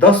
10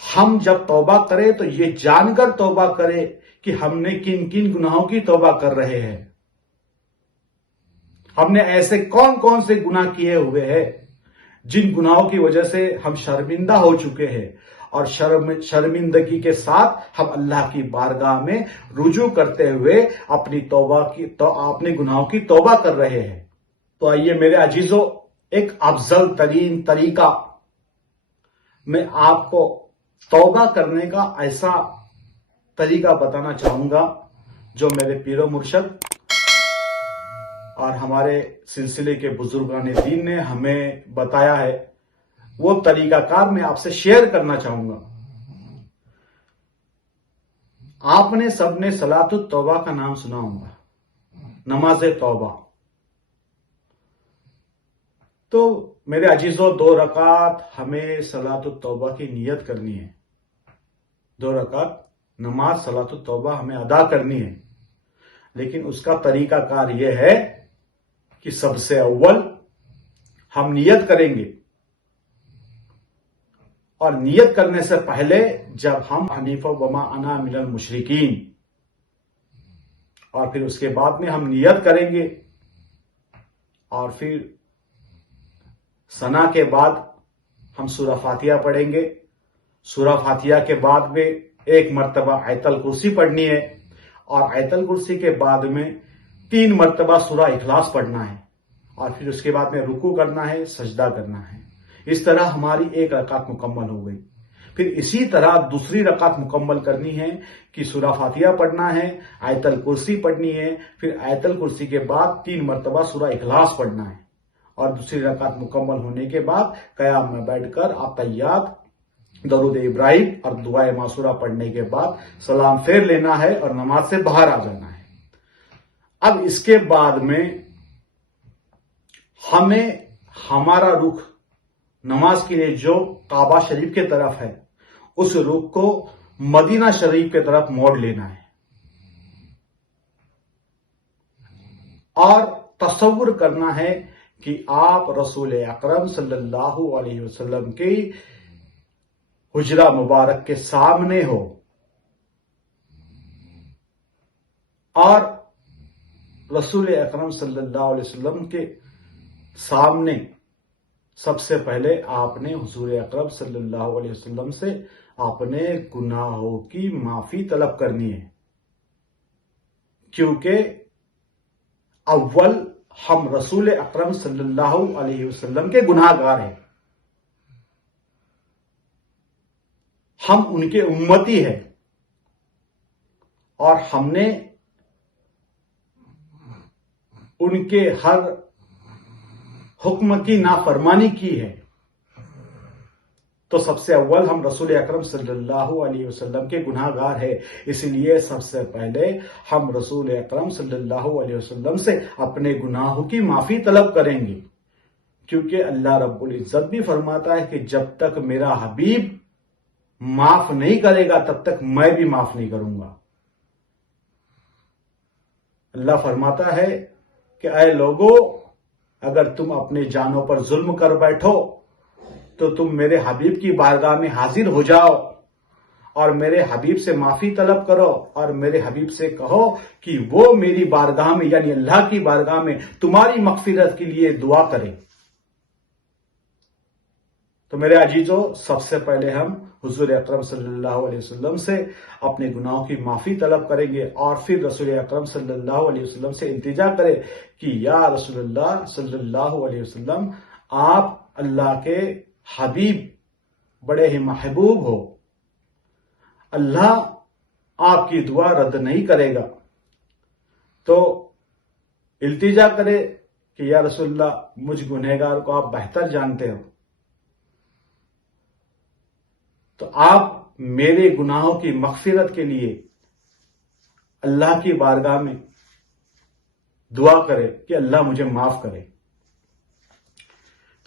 ہم جب توبہ کریں تو یہ جان کر توبہ کریں کہ ہم نے کن کن گناہوں کی توبہ کر رہے ہیں. ہم نے ایسے کون کون سے گناہ کیے ہوئے ہیں جن گناہوں کی وجہ سے ہم شرمندہ ہو چکے ہیں, اور شرمندگی کے ساتھ ہم اللہ کی بارگاہ میں رجوع کرتے ہوئے اپنے گناہوں کی توبہ کر رہے ہیں. تو آئیے میرے عزیزو, ایک افضل ترین طریقہ میں آپ کو توبہ کرنے کا ایسا طریقہ بتانا چاہوں گا جو میرے پیر و مرشد اور ہمارے سلسلے کے بزرگان دین نے ہمیں بتایا ہے. وہ طریقہ کار میں آپ سے شیئر کرنا چاہوں گا. آپ نے سب نے صلاۃ التوبہ کا نام سنا ہوگا, نماز توبہ. تو میرے عزیزو, 2 رکعت ہمیں صلاۃ التوبہ کی نیت کرنی ہے. 2 رکعت نماز صلاۃ التوبہ ہمیں ادا کرنی ہے. لیکن اس کا طریقہ کار یہ ہے کہ سب سے اول ہم نیت کریں گے, اور نیت کرنے سے پہلے جب ہم حنیف وما انا من المشرکین, اور پھر اس کے بعد میں ہم نیت کریں گے, اور پھر ثنا کے بعد ہم سورہ فاتحہ پڑھیں گے. سورہ فاتحہ کے بعد میں 1 مرتبہ آیت الکرسی پڑھنی ہے, اور آیت الکرسی کے بعد میں 3 مرتبہ سورہ اخلاص پڑھنا ہے, اور پھر اس کے بعد میں رکوع کرنا ہے, سجدہ کرنا ہے. اس طرح ہماری 1 رکعت مکمل ہو گئی. پھر اسی طرح دوسری رکعت مکمل کرنی ہے کہ سورہ فاتحہ پڑھنا ہے, آیت الکرسی پڑھنی ہے, پھر آیت الکرسی کے بعد 3 مرتبہ سورہ اخلاص پڑھنا ہے, اور دوسری رکعت مکمل ہونے کے بعد قیام میں بیٹھ کر اطیات, درود ابراہیم اور دعائے معصورہ پڑھنے کے بعد سلام پھیر لینا ہے اور نماز سے باہر آ جانا ہے. اب اس کے بعد میں ہمیں ہمارا رخ نماز کے لیے جو کعبہ شریف کے طرف ہے, اس رخ کو مدینہ شریف کے طرف موڑ لینا ہے, اور تصور کرنا ہے کہ آپ رسول اکرم صلی اللہ علیہ وسلم کی حجرہ مبارک کے سامنے ہو, اور رسول اکرم صلی اللہ علیہ وسلم کے سامنے سب سے پہلے آپ نے حضور اکرم صلی اللہ علیہ وسلم سے اپنے گناہوں کی معافی طلب کرنی ہے, کیونکہ اول ہم رسول اکرم صلی اللہ علیہ وسلم کے گناہ گار ہیں, ہم ان کے امتی ہیں, اور ہم نے ان کے ہر حکم کی نافرمانی کی ہے. تو سب سے اول ہم رسول اکرم صلی اللہ علیہ وسلم کے گناہ گار ہیں. اس لیے سب سے پہلے ہم رسول اکرم صلی اللہ علیہ وسلم سے اپنے گناہوں کی معافی طلب کریں گے, کیونکہ اللہ رب العزت بھی فرماتا ہے کہ جب تک میرا حبیب معاف نہیں کرے گا تب تک میں بھی معاف نہیں کروں گا. اللہ فرماتا ہے کہ اے لوگو, اگر تم اپنے جانوں پر ظلم کر بیٹھو تو تم میرے حبیب کی بارگاہ میں حاضر ہو جاؤ, اور میرے حبیب سے معافی طلب کرو, اور میرے حبیب سے کہو کہ وہ میری بارگاہ میں یعنی اللہ کی بارگاہ میں تمہاری مغفرت کے لیے دعا کرے. تو میرے عزیزو, سب سے پہلے ہم حضور اکرم صلی اللہ علیہ وسلم سے اپنے گناہوں کی معافی طلب کریں گے, اور پھر رسول اکرم صلی اللہ علیہ وسلم سے التجا کریں کہ یا رسول اللہ صلی اللہ علیہ وسلم, آپ اللہ کے حبیب بڑے ہی محبوب ہو, اللہ آپ کی دعا رد نہیں کرے گا. تو التجا کرے کہ یا رسول اللہ, مجھ گنہگار کو آپ بہتر جانتے ہو, تو آپ میرے گناہوں کی مغفرت کے لیے اللہ کی بارگاہ میں دعا کرے کہ اللہ مجھے معاف کرے.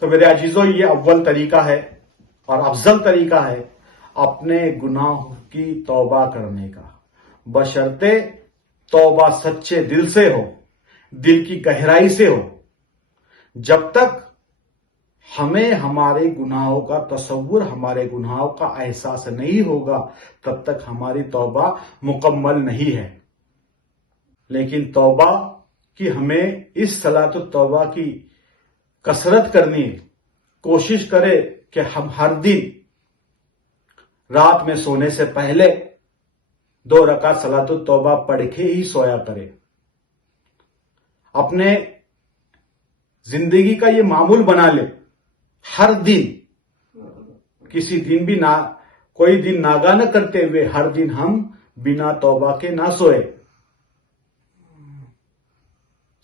تو میرے عزیزو, یہ اول طریقہ ہے اور افضل طریقہ ہے اپنے گناہوں کی توبہ کرنے کا, بشرطے توبہ سچے دل سے ہو, دل کی گہرائی سے ہو. جب تک ہمیں ہمارے گناہوں کا تصور، ہمارے گناہوں کا احساس نہیں ہوگا تب تک ہماری توبہ مکمل نہیں ہے۔ لیکن توبہ کی ہمیں اس صلاۃ التوبہ کی کثرت کرنی ہے۔ کوشش کرے کہ ہم ہر دن رات میں سونے سے پہلے 2 رکعت صلاۃ التوبہ پڑھ کے ہی سویا کرے۔ اپنے زندگی کا یہ معمول بنا لے، ہر دن، کسی دن بھی کوئی دن ناگا نہ کرتے ہوئے ہر دن ہم بنا توبہ کے نہ سوئے،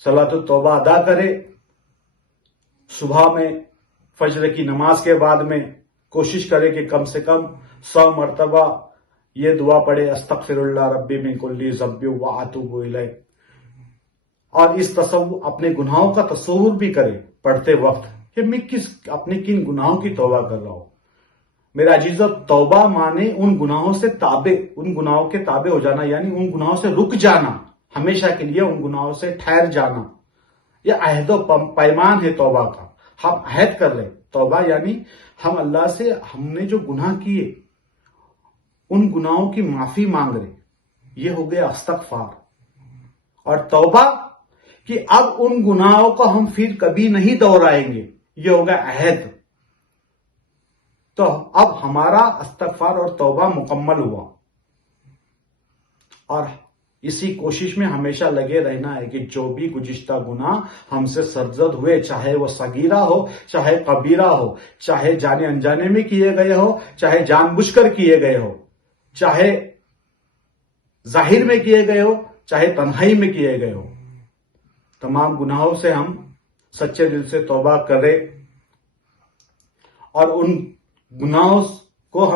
صلاۃ التوبہ ادا کرے۔ صبح میں فجر کی نماز کے بعد میں کوشش کرے کہ کم سے کم 100 مرتبہ یہ دعا پڑھے، استغفر اللہ ربی من کل ذنب واتوب الیہ، اور اس تصور، اپنے گناہوں کا تصور بھی کرے پڑھتے وقت کہ میں اپنے کن گناہوں کی توبہ کر رہا ہوں۔ میرا عزیزو، توبہ مانے ان گناہوں سے ان گناہوں کے تابع ہو جانا، یعنی ان گناہوں سے رک جانا، ہمیشہ کے لیے ان گناہوں سے ٹھہر جانا۔ یہ عہد و پیمان ہے توبہ کا۔ ہم عہد کر لیں، توبہ یعنی ہم اللہ سے ہم نے جو گناہ کیے ان گناہوں کی معافی مانگ رہے، یہ ہو گیا استغفار۔ اور توبہ کہ اب ان گناہوں کو ہم پھر کبھی نہیں دہرائیں گے، یہ ہوگا عہد۔ تو اب ہمارا استغفار اور توبہ مکمل ہوا، اور اسی کوشش میں ہمیشہ لگے رہنا ہے کہ جو بھی گزشتہ گناہ ہم سے سرزد ہوئے، چاہے وہ صغیرہ ہو چاہے کبیرہ ہو، چاہے جانے انجانے میں کیے گئے ہو چاہے جان بوجھ کر کیے گئے ہو، چاہے ظاہر میں کیے گئے ہو چاہے تنہائی میں کیے گئے ہو، تمام گناہوں سے ہم سچے دل سے توبہ کریں، اور ان گناہوں کو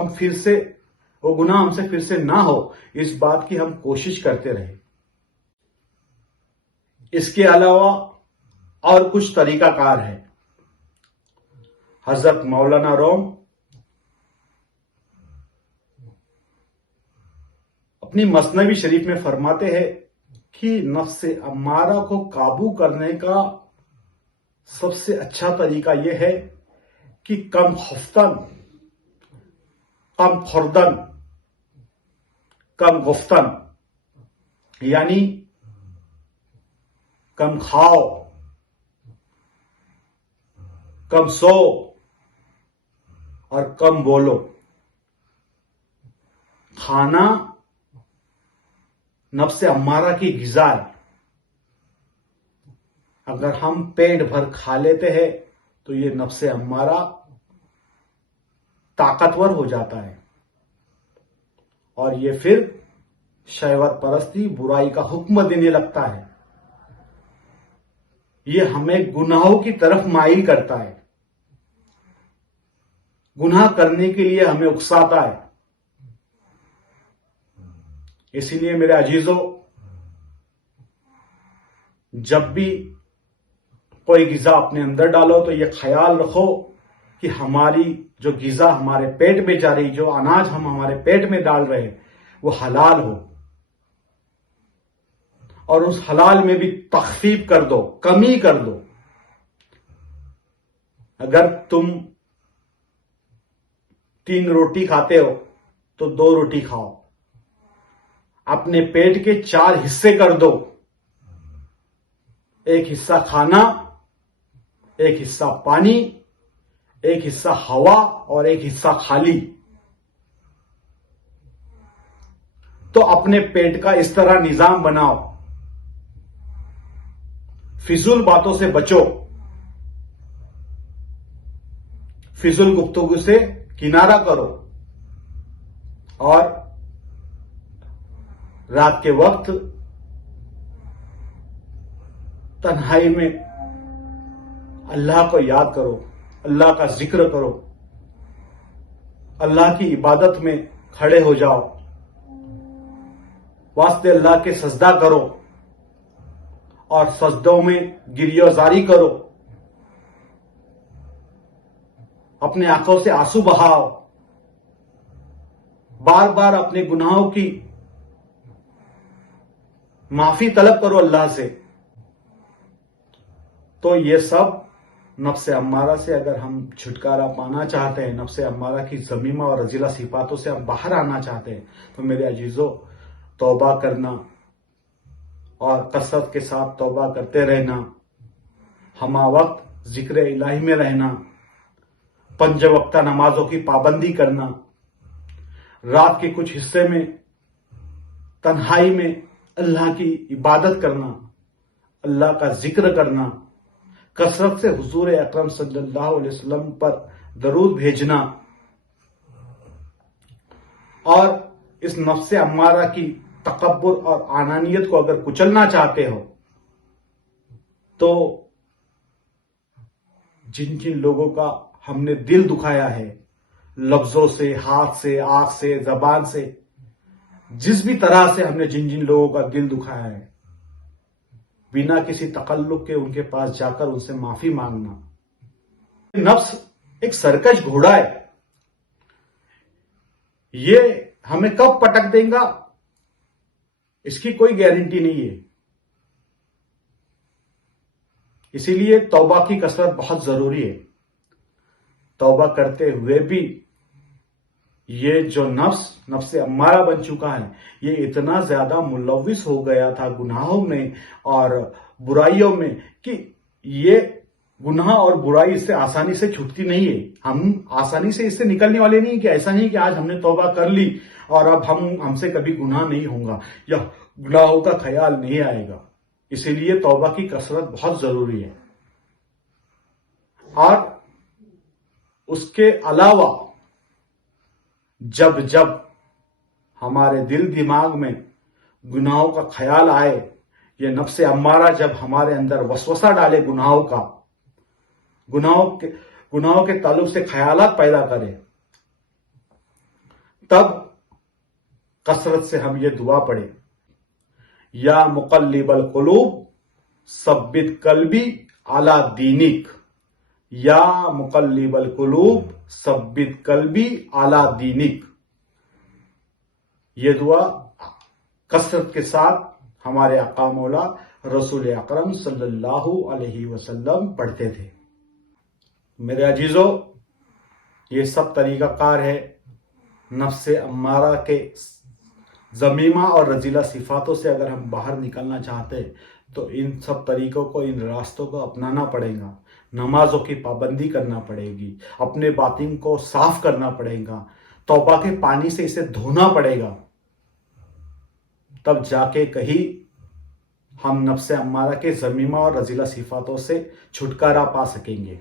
وہ گناہ ہم سے پھر سے نہ ہو، اس بات کی ہم کوشش کرتے رہیں۔ اس کے علاوہ اور کچھ طریقہ کار ہے۔ حضرت مولانا روم اپنی مثنوی شریف میں فرماتے ہیں کہ نفس امارہ کو قابو کرنے کا سب سے اچھا طریقہ یہ ہے کہ کم خفتن، کم خوردن، کم گفتن، یعنی کم کھاؤ، کم سو اور کم بولو۔ کھانا نفس امارہ کی غذا ہے۔ اگر ہم پیٹ بھر کھا لیتے ہیں تو یہ نفس امارہ طاقتور ہو جاتا ہے، اور یہ پھر شہوت پرستی، برائی کا حکم دینے لگتا ہے۔ یہ ہمیں گناہوں کی طرف مائل کرتا ہے، گناہ کرنے کے لیے ہمیں اکساتا ہے۔ اسی لیے میرے عزیزو، جب بھی کوئی غذا اپنے اندر ڈالو تو یہ خیال رکھو کہ ہماری جو غذا ہمارے پیٹ میں جا رہی، جو اناج ہم ہمارے پیٹ میں ڈال رہے ہیں، وہ حلال ہو، اور اس حلال میں بھی تخفیف کر دو، کمی کر دو۔ اگر تم 3 روٹی کھاتے ہو تو 2 روٹی کھاؤ، اپنے پیٹ کے 4 حصے کر دو، ایک حصہ کھانا، ایک حصہ پانی، ایک حصہ ہوا اور ایک حصہ خالی۔ تو اپنے پیٹ کا اس طرح نظام بناؤ، فضول باتوں سے بچو، فضول گفتگو سے کنارہ کرو، اور رات کے وقت تنہائی میں اللہ کو یاد کرو، اللہ کا ذکر کرو، اللہ کی عبادت میں کھڑے ہو جاؤ، واسطے اللہ کے سجدہ کرو، اور سجدوں میں گریہ زاری کرو، اپنے آنکھوں سے آنسو بہاؤ، بار بار اپنے گناہوں کی معافی طلب کرو اللہ سے۔ تو یہ سب نفس امارہ سے اگر ہم چھٹکارا پانا چاہتے ہیں، نفس امارہ کی ذمیمہ اور رذیلہ صفاتوں سے ہم باہر آنا چاہتے ہیں، تو میرے عزیزو، توبہ کرنا اور کثرت کے ساتھ توبہ کرتے رہنا، ہمہ وقت ذکر الہی میں رہنا، 5 وقتہ نمازوں کی پابندی کرنا، رات کے کچھ حصے میں تنہائی میں اللہ کی عبادت کرنا، اللہ کا ذکر کرنا، کثرت سے حضور اکرم صلی اللہ علیہ وسلم پر درود بھیجنا، اور اس نفس امارہ کی تکبر اور انانیت کو اگر کچلنا چاہتے ہو تو جن جن لوگوں کا ہم نے دل دکھایا ہے، لفظوں سے، ہاتھ سے، آنکھ سے، زبان سے، جس بھی طرح سے ہم نے جن جن لوگوں کا دل دکھایا ہے، بنا کسی تکلف کے ان کے پاس جا کر ان سے معافی مانگنا۔ نفس ایک سرکش گھوڑا ہے، یہ ہمیں کب پٹک دیں گا اس کی کوئی گارنٹی نہیں ہے، اسی لیے توبہ کی کثرت بہت ضروری ہے۔ توبہ کرتے ہوئے بھی یہ جو نفس امارہ بن چکا ہے، یہ اتنا زیادہ ملوث ہو گیا تھا گناہوں میں اور برائیوں میں کہ یہ گناہ اور برائی اس سے آسانی سے چھوٹتی نہیں ہے۔ ہم آسانی سے اس سے نکلنے والے نہیں، کہ ایسا نہیں کہ آج ہم نے توبہ کر لی اور اب ہم سے کبھی گناہ نہیں ہوگا یا گناہوں کا خیال نہیں آئے گا۔ اسی لیے توبہ کی کثرت بہت ضروری ہے۔ اور اس کے علاوہ جب جب ہمارے دل دماغ میں گناہوں کا خیال آئے، یہ نفس امارہ جب ہمارے اندر وسوسہ ڈالے گناہوں کا، گناہوں کے تعلق سے خیالات پیدا کرے، تب کثرت سے ہم یہ دعا پڑھیں: یا مقلب القلوب ثبت قلبی علی دینک، یا مقلب القلوب ثبت قلبی علی دینک۔ یہ دعا کثرت کے ساتھ ہمارے آقا مولا رسول اکرم صلی اللہ علیہ وسلم پڑھتے تھے۔ میرے عزیزو، یہ سب طریقہ کار ہے نفس امارہ کے ذمیمہ اور رذیلہ صفاتوں سے اگر ہم باہر نکلنا چاہتے ہیں تو ان سب طریقوں کو، ان راستوں کو اپنانا پڑے گا۔ نمازوں کی پابندی کرنا پڑے گی، اپنے باطن کو صاف کرنا پڑے گا، توبہ کے پانی سے اسے دھونا پڑے گا، تب جا کے کہیں ہم نفس امارہ کے ذمیمہ اور رذیلہ صفاتوں سے چھٹکارا پا سکیں گے۔